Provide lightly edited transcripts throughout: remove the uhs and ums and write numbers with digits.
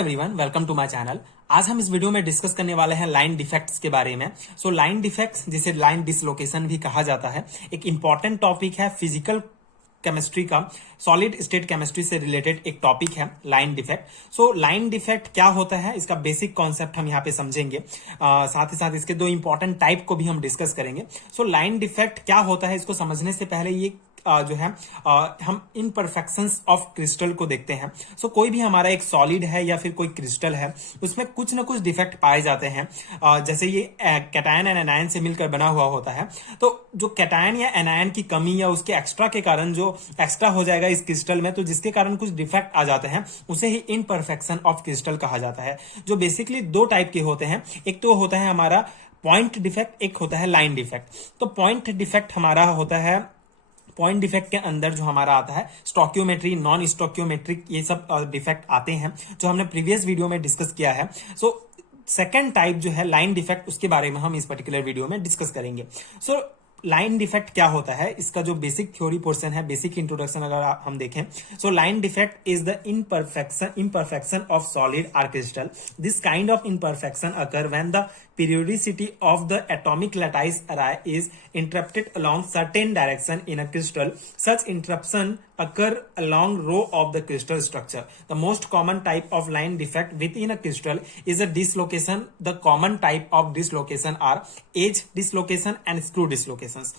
Everyone, welcome to my channel. आज हम इस वीडियो में डिस्कस करने वाले हैं लाइन डिफेक्ट्स के बारे में। लाइन डिफेक्ट्स जिसे लाइन डिसलोकेशन भी कहा जाता है, एक इंपॉर्टेंट टॉपिक है फिजिकल केमिस्ट्री का। सॉलिड स्टेट केमिस्ट्री से रिलेटेड एक टॉपिक है लाइन डिफेक्ट। लाइन डिफेक्ट क्या होता है, इसका बेसिक कॉन्सेप्ट हम यहाँ पे समझेंगे। साथ ही साथ इसके दो इंपॉर्टेंट टाइप को भी हम डिस्कस करेंगे। लाइन डिफेक्ट क्या होता है, इसको समझने से पहले ये जो है हम इनपरफेक्शंस ऑफ क्रिस्टल को देखते हैं। कोई भी हमारा एक सॉलिड है या फिर कोई क्रिस्टल है, उसमें कुछ ना कुछ डिफेक्ट पाए जाते हैं। जैसे ये कैटायन एंड एनायन से मिलकर बना हुआ होता है, तो जो कैटायन या एनायन की कमी या उसके एक्स्ट्रा के कारण जो एक्स्ट्रा हो जाएगा इस क्रिस्टल में, तो जिसके कारण कुछ डिफेक्ट आ जाते हैं, उसे ही इनपरफेक्शन ऑफ क्रिस्टल कहा जाता है। जो बेसिकली दो टाइप के होते हैं, एक तो होता है हमारा पॉइंट डिफेक्ट, एक होता है लाइन डिफेक्ट। तो पॉइंट डिफेक्ट हमारा होता है, पॉइंट डिफेक्ट के अंदर जो हमारा आता है स्टोक्योमेट्री, नॉन स्टोक्योमेट्रिक, ये सब डिफेक्ट आते हैं जो हमने प्रीवियस वीडियो में डिस्कस किया है। सेकंड टाइप जो है लाइन डिफेक्ट, उसके बारे में हम इस पर्टिकुलर वीडियो में डिस्कस करेंगे। लाइन डिफेक्ट क्या होता है, इसका जो बेसिक थ्योरी पोर्शन है, बेसिक इंट्रोडक्शन अगर हम देखें, line defect is the imperfection of solid or crystal. This kind of imperfection occur when the periodicity of the atomic lattice array is interrupted along certain direction in a crystal. Such interruption occur along row of the crystal structure. The most common type of line defect within a crystal is a dislocation. The common type of dislocation are edge dislocation and screw dislocations.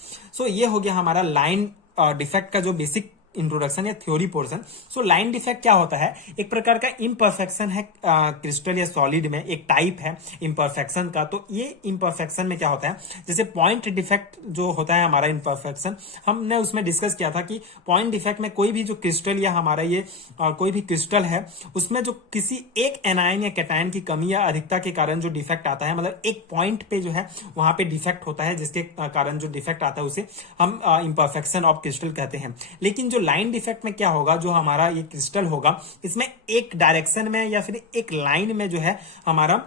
ये हो गया हमारा line defect का जो basic introduction या theory portion. Line defect क्या होता है, एक प्रकार का इम्परफेक्शन है क्रिस्टल या सॉलिड में, एक टाइप है इम्परफेक्शन का। तो ये इम्परफेक्शन में क्या होता है, जैसे पॉइंट डिफेक्ट जो होता है हमारा इम्परफेक्शन, हमने उसमें डिस्कस किया था कि पॉइंट डिफेक्ट में कोई भी जो क्रिस्टल या हमारा ये कोई भी क्रिस्टल है, उसमें जो किसी एक एनायन या कैटायन की कमी या अधिकता के कारण जो डिफेक्ट आता है, मतलब एक पॉइंट पे जो है वहां पे डिफेक्ट होता है, जिसके कारण जो डिफेक्ट आता है उसे हम इम्परफेक्शन ऑफ क्रिस्टल कहते हैं। लेकिन जो लाइन डिफेक्ट में क्या होगा, जो हमारा ये क्रिस्टल होगा, इसमें एक डायरेक्शन में या फिर एक लाइन में जो है हमारा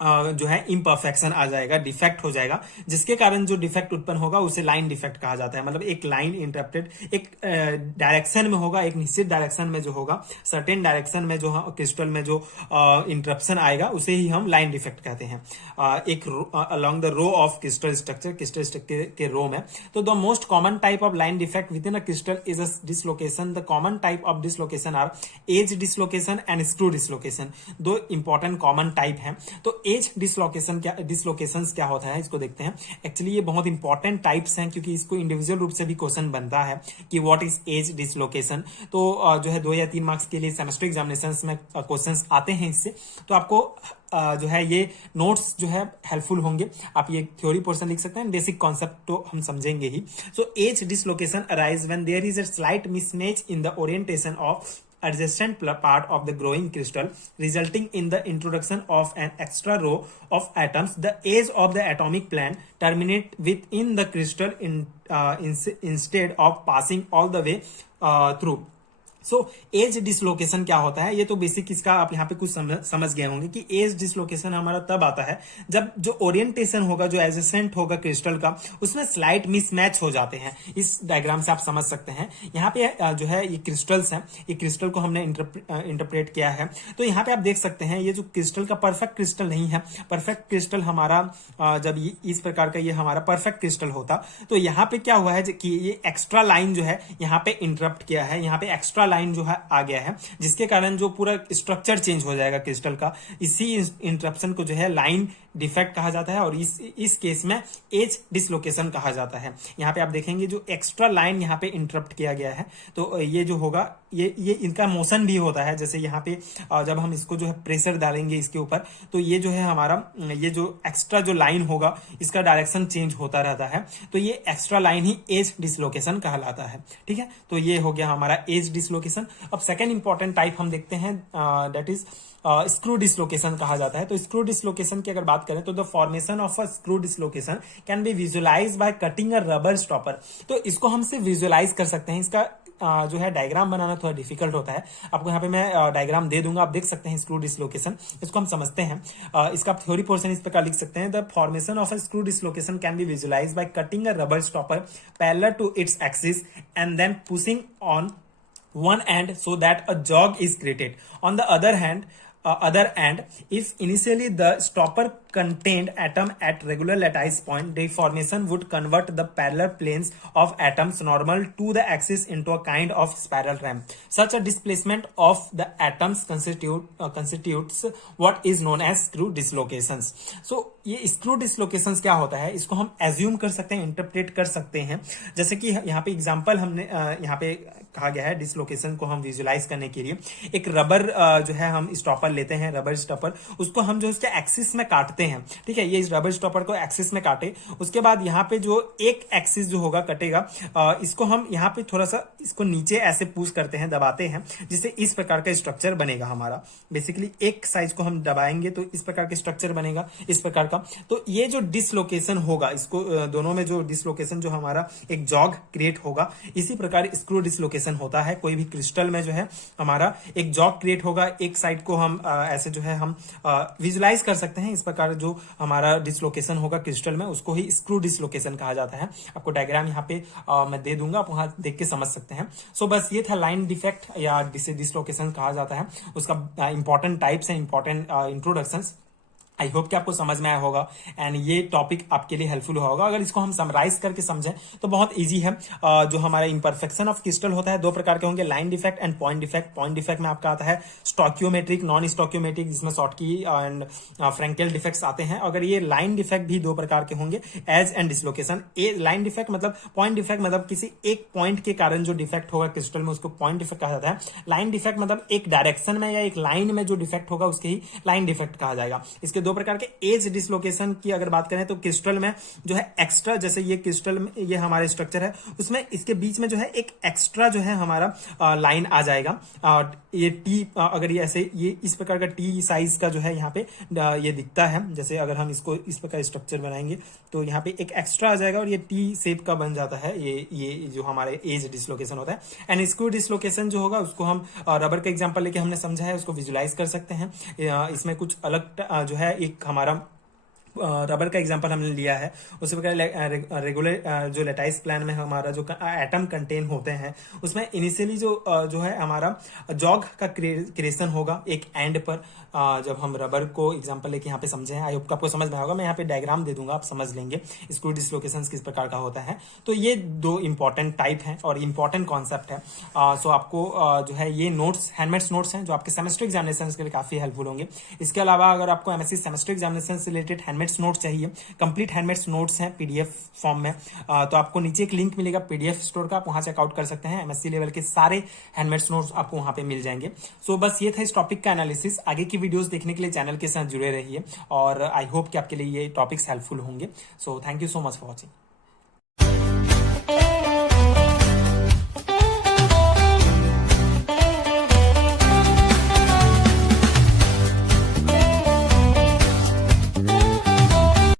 जो है इम्परफेक्शन आ जाएगा, डिफेक्ट हो जाएगा, जिसके कारण जो डिफेक्ट उत्पन्न होगा उसे लाइन डिफेक्ट कहा जाता है। मतलब एक लाइन इंटरप्टेड एक डायरेक्शन में होगा, एक निश्चित डायरेक्शन में जो होगा, सर्टेन डायरेक्शन में जो क्रिस्टल में जो इंटरप्शन आएगा, उसे ही हम लाइन डिफेक्ट कहते हैं। एक along the row of crystal structure के रो में। तो the most common type of line defect within a crystal is a dislocation. The common type of dislocation are edge dislocation and screw dislocation. दो important common type हैं। तो as डिसलोकेशंस क्या होता है, इसको देखते हैं। एक्चुअली ये बहुत इंपॉर्टेंट टाइप्स हैं, क्योंकि इसको इंडिविजुअल रूप से भी क्वेश्चन बनता है कि व्हाट इज एज डिसलोकेशन। तो जो है 2 या 3 मार्क्स के लिए सेमेस्टर एग्जामिनेशंस में क्वेश्चंस आते हैं इससे। तो आपको जो है ये नोट्स जो है हेल्पफुल होंगे। आप ये थ्योरी पोर्शन लिख सकते हैं, बेसिक कॉन्सेप्ट तो हम समझेंगे ही। Edge dislocation arise when there is a slight mismatch in the orientation of adjacent part of the growing crystal, resulting in the introduction of an extra row of atoms. The edge of the atomic plan terminate within the crystal instead of passing all the way through. Edge dislocation क्या होता है, ये तो basic इसका आप यहाँ पे कुछ समझ गए होंगे कि एज डिसलोकेशन हमारा तब आता है जब जो ओरिएंटेशन होगा, जो एडजेसेंट होगा क्रिस्टल का, उसमें स्लाइट मिसमैच हो जाते हैं। इस डायग्राम से आप समझ सकते हैं। यहाँ पे जो है ये क्रिस्टल्स हैं, ये क्रिस्टल को हमने इंटरप्रेट किया है। तो यहाँ पे आप देख सकते हैं, ये जो क्रिस्टल का परफेक्ट क्रिस्टल नहीं है। परफेक्ट क्रिस्टल हमारा जब इस प्रकार का ये हमारा परफेक्ट क्रिस्टल होता, तो यहाँ पे क्या हुआ है कि ये एक्स्ट्रा लाइन जो है यहाँ पे इंटरप्ट किया है, यहाँ पे एक्स्ट्रा लाइन जो है आ गया है, जिसके कारण जो पूरा स्ट्रक्चर चेंज हो जाएगा क्रिस्टल का। इसी इंटरप्शन को जो है लाइन डिफेक्ट कहा जाता है, और इस केस में एज डिसलोकेशन कहा जाता है। यहाँ पे आप देखेंगे जो एक्स्ट्रा लाइन यहाँ पे इंटरप्ट किया गया है, तो ये जो होगा ये इनका मोशन भी होता है। जैसे यहाँ पे जब हम इसको जो है प्रेशर डालेंगे इसके ऊपर, तो ये जो है हमारा ये जो एक्स्ट्रा जो लाइन होगा, इसका डायरेक्शन चेंज होता रहता है। तो ये एक्स्ट्रा लाइन ही एज डिसलोकेशन कहलाता है। ठीक है, तो ये हो गया हमारा एज डिसलोकेशन। अब सेकेंड इंपॉर्टेंट टाइप हम देखते हैं, दैट इज स्क्रू डिसलोकेशन कहा जाता है। तो स्क्रू डिसलोकेशन की अगर बात करें, तो the formation of a screw dislocation can be visualize by cutting a rubber stopper. तो इसको हम सिर्फ विजुअलाइज कर सकते हैं, इसका जो है डायग्राम बनाना थोड़ा डिफिकल्ट होता है। आपको यहाँ पे मैं डायग्राम दे दूंगा, आप देख सकते हैं स्क्रू डिसलोकेशन, इसको हम समझते हैं। इसका थ्योरी पोर्शन इस प्रकार लिख सकते हैं। The formation of a screw dislocation can be visualize by cutting a rubber stopper parallel to its axis and then pushing on one end so that a jog is created. On the other hand, other end, if initially the stopper contained atom at regular lattice point, deformation would convert the parallel planes of atoms normal to the axis into a kind of spiral ramp. Such a displacement of the atoms constitutes what is known as screw dislocations. So ये screw dislocations क्या होता है, इसको हम assume कर सकते हैं, interpret कर सकते हैं. जैसे कि यहाँ पे एग्जाम्पल हमने यहाँ पे कहा गया है, डिसलोकेशन को हम विजुलाइज करने के लिए एक रबर जो है हम स्टॉपर लेते हैं, रबर स्टॉपर, उसको हम जो उसके एक्सिस में काटते हैं. ठीक है, ये इस रबर स्टॉपर को एक्सिस में काटे, उसके बाद यहाँ पे जो एक एक्सिस जो होगा कटेगा, इसको हम यहाँ पे थोड़ा सा इसको नीचे ऐसे पुश करते हैं, दबाते हैं, जिससे इस प्रकार का स्ट्रक्चर बनेगा हमारा. बेसिकली एक साइज को हम दबाएंगे तो इस प्रकार का स्ट्रक्चर बनेगा, इस प्रकार का. तो ये जो डिसलोकेशन होगा, इसको दोनों में जो डिसलोकेशन जो हमारा एक जॉग क्रिएट होगा, इसी प्रकार स्क्रू डिसलोकेशन होता है. कोई भी क्रिस्टल में जो है हमारा एक जॉग क्रिएट होगा, एक साइड को हम ऐसे जो है हम विजुलाइज कर सकते हैं. इस प्रकार जो हमारा डिसलोकेशन होगा क्रिस्टल में, उसको ही स्क्रू डिसलोकेशन कहा जाता है. आपको डायग्राम यहाँ पे मैं दे दूंगा, आप वहां देख के समझ सकते हैं. सो बस ये था लाइन डिफेक्ट या जिसे डिसलोकेशन कहा जाता है, उसका इंपॉर्टेंट टाइप्स है, इंपॉर्टेंट इंट्रोडक्शंस. आई होप कि आपको समझ में आया होगा एंड ये टॉपिक आपके लिए हेल्पफुल होगा. अगर इसको हम समराइज करके समझें तो बहुत इजी है. जो हमारा इंपरफेक्शन ऑफ क्रिस्टल होता है, दो प्रकार के होंगे, line defect and point defect. Point defect में आपका आता है स्टोकियोमेट्रिक, नॉन स्टोकियोमेट्रिक, जिसमें शॉर्टकी एंड फ्रेंकेल डिफेक्ट्स आते हैं. अगर ये लाइन डिफेक्ट भी दो प्रकार के होंगे, edge and dislocation. Line defect मतलब, पॉइंट डिफेक्ट मतलब किसी एक पॉइंट के कारण जो डिफेक्ट होगा क्रिस्टल में, उसको पॉइंट डिफेक्ट कहा जाता है. लाइन डिफेक्ट मतलब एक डायरेक्शन में या एक लाइन में जो डिफेक्ट होगा उसके ही लाइन डिफेक्ट कहा जाएगा. इसके दो प्रकार के. एज डिसलोकेशन की अगर बात करें तो क्रिस्टल में जो है एक्स्ट्रा, जैसे ये क्रिस्टल में ये हमारा स्ट्रक्चर है, उसमें इसके बीच में जो है एक एक्स्ट्रा जो है हमारा लाइन आ जाएगा. ये टी, अगर ये ऐसे ये इस प्रकार का टी साइज का जो है यहाँ पे ये दिखता है, जैसे अगर हम इसको इस प्रकार स्ट्रक्चर बनाएंगे तो यहाँ पे एक एक्स्ट्रा आ जाएगा और ये टी शेप का बन जाता है. ये जो हमारे एज डिसलोकेशन होता है. एंड स्क्रू डिसलोकेशन जो होगा उसको हम रबर का एग्जांपल लेके हमने समझा है, उसको विजुलाइज कर सकते हैं. इसमें कुछ अलग जो है, एक हमारा रबर का एग्जांपल हमने लिया है, उसी प्रकार रेगुलर जो लेटाइस प्लान में हमारा जो एटम कंटेन होते हैं, उसमें इनिशियली जो है हमारा जॉग का क्रिएशन होगा एक एंड पर. जब हम रबर को एग्जांपल लेके यहाँ पे समझे हैं, आई होप आपको समझ में आएगा. मैं यहाँ पे डायग्राम दे दूंगा, आप समझ लेंगे स्क्रू डिसलोकेशन किस प्रकार का होता है. तो ये दो इंपॉर्टेंट टाइप है और इंपॉर्टेंट कॉन्सेप्ट है. सो आपको जो है ये नोट्स, हैंडमेड्स नोट्स हैं, जो आपके सेमेस्टर एग्जामिनेशन के लिए काफी हेल्पफुल होंगे. इसके अलावा अगर आपको एमएससी सेमेस्टर एग्जामिनेशन से रिलेटेड हैंडमेड्स नोट्स चाहिए, कंप्लीट हैंडमेड्स नोट्स हैं पीडीएफ फॉर्म में, तो आपको नीचे एक लिंक मिलेगा पीडीएफ स्टोर का, आप वहां चेकआउट कर सकते हैं. एमएससी लेवल के सारे हैंडमेड्स नोट्स आपको वहां पे मिल जाएंगे. सो बस ये था इस टॉपिक का एनालिसिस. आगे की वीडियोस देखने के लिए चैनल के साथ जुड़े रहिए और आई होप कि आपके लिए ये टॉपिक्स हेल्पफुल होंगे. So thank you so much for watching.